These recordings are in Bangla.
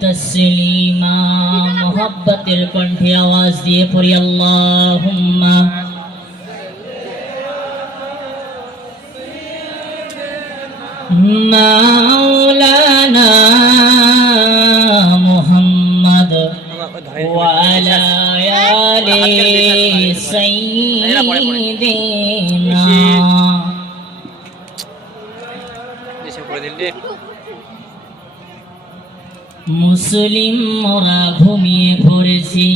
তসলিমা মোহাব্বতের কণ্ঠে আওয়াজ দিয়ে পড়ি আল্লাহুম্মা। মাওলানা মুহাম্মদ ওয়ালা আলি সাইয়্যিদিনা। মুসলিম মোরা ঘুমিয়ে পড়েছি।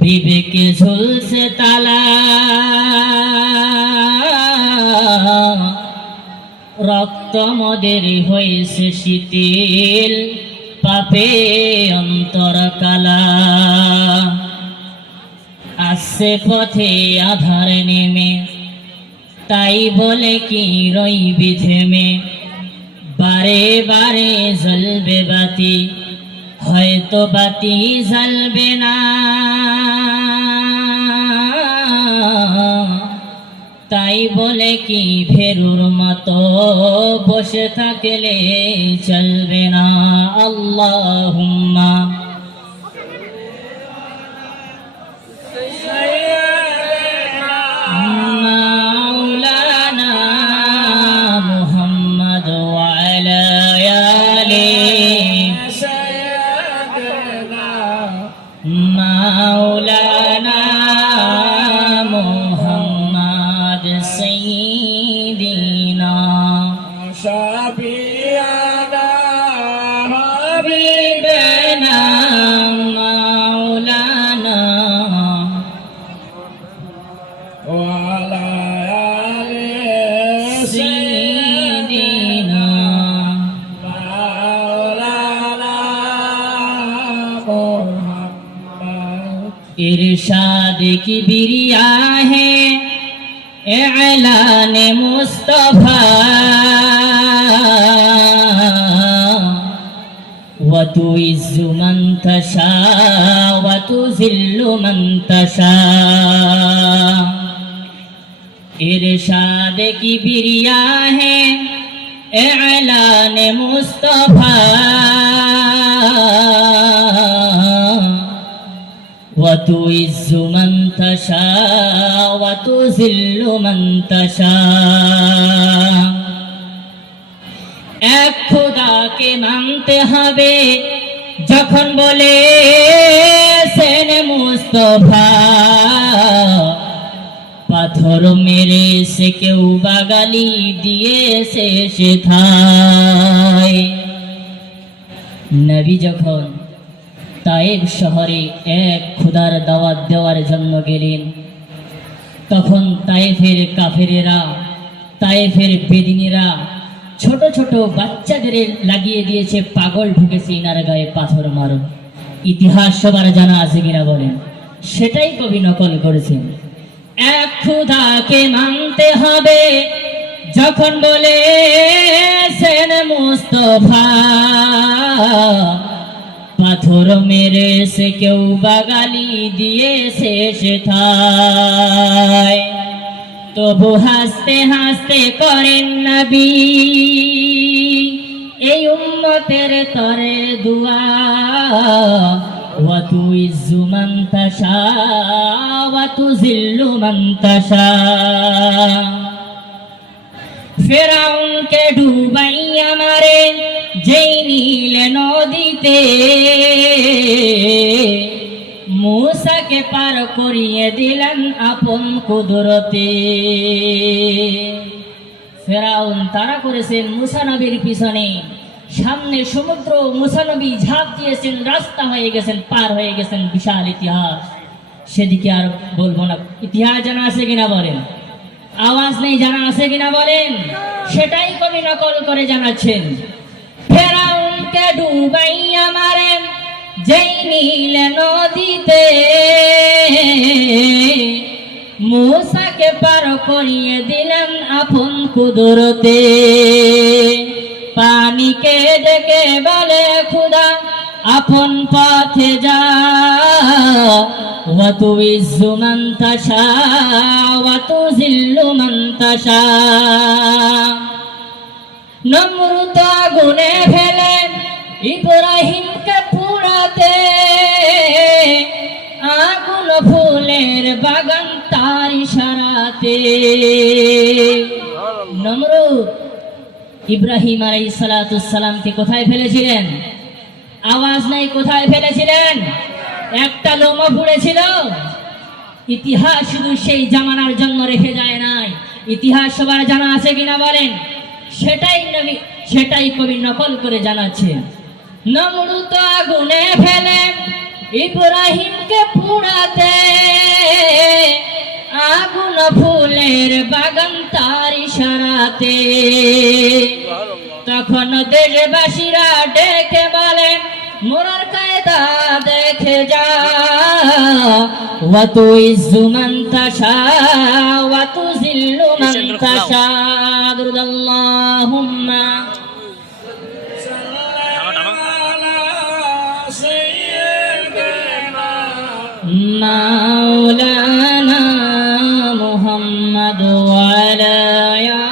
বিবেকে ঝুলছে তালা। রক্ত মদের হয়েছে শীতিল পাপে অন্তর কালা। আসছে পথে আধার নেমে, তাই বলে কি রইবি থেমে বারে বারে জ্বলবে বাতি, হয়তো বাতি জ্বলবে না। তাই বলে কি ফেরুর মতো বসে থাকলে চলবে না। আল্লাহুম্মা وعلى آل سيدنا مولانا محمد إرشاد كبريا ہے اعلان مصطفى وتعز من تشاء وتذل من تشاء इरशाद की बिरिया है ऐलान मुस्तफा وتعز من تشاء وتذل من تشاء এক খোদাকে মানতে হবে যখন বলে সেন মুস্তফা পাথর মেরে সে কেউ বাগালি দিয়েছে সে থায় নবী যখন তায়েব শহরে এক খুদার দাওয়াত দেওয়ার জন্য গেলেন, তখন তায়েফের কাফেরেরা, তায়েফের বেদিনীরা ছোট ছোট বাচ্চাদের লাগিয়ে দিয়েছে, পাগল ঢুকেছে ইনার গায়ে পাথর মারো ইতিহাস সবার জানা আছে কিনা বলেন? সেটাই কবি নকল করেছেন। এক খুদাকে মানতে হবে। যখন বলে সেন মুস্তফা, পাথর মেরে সে কেউ বাগালি দিয়ে সে থায় তবু হাসতে হাসতে করেন নবী, এই উম্মতের তরে দুয়া ইজ্জু মান তাশা ওয়াতু জিল্লু ফেরাউনকে ডুবাইয়া মারে যেই নীল নদীতে। মূসাকে পার করিয়ে দিলেন আপন কুদরতে। ফেরাউন তারা করেছেন মুসা নবীর পিছনে। সামনে সমুদ্র মুসা নবী ঝাঁপ দিয়েছেন, রাস্তা হয়ে গেছেন, পার হয়ে গেছেন, বিশাল ইতিহাস। সেদিকে আর বলব না, ইতিহাস জানা আছে কিনা বলেন? আওয়াজ নেই, জানা আছে কিনা বলেন? সেটাই কবি নকল করে জানাচ্ছেন। ফেরাউনকে ডুবাইয়া মারেন যেই নিলে নদীতে। মূসাকে পার করিয়ে দিলেন আপন কুদরতে। পানিকে ডেকে বলে খুদা আপন পথে যা وتعز من تشاء وتذل من تشاء নমরুদ আগুনে ফেলে ইব্রাহিমকে পুরাতে আগুন ফুলের বাগান তার ইশারাতে নমরুদ ইব্রাহিম আলাইহিস সালামকে কোথায় ফেলেছিলেন? আওয়াজ নাই, কোথায় ফেলেছিলেন? একটা লোমা ফুড়েছিল ইতিহাস শুধু সেই জামানার জন্য রেখে যায় নাই। ইতিহাস সবার জানা আছে কিনা বলেন? সেটাই নবী, সেটাই কবি নকল করে জানাচ্ছে। নমরুদ আগুনে ফেলে ইব্রাহিমকে পুড়াতে। আগুন ফুলের বাগান তার ইশারাতে। তখন দেশবাসীরা ডেকে বলে মোরার কায়দা দেখে যা। ওয়াতু ইজ্জু মান তাশা ওয়াতু জিল্লু মান তাশা। দুরুদাল্লাহুম্মা عَلَى يعلم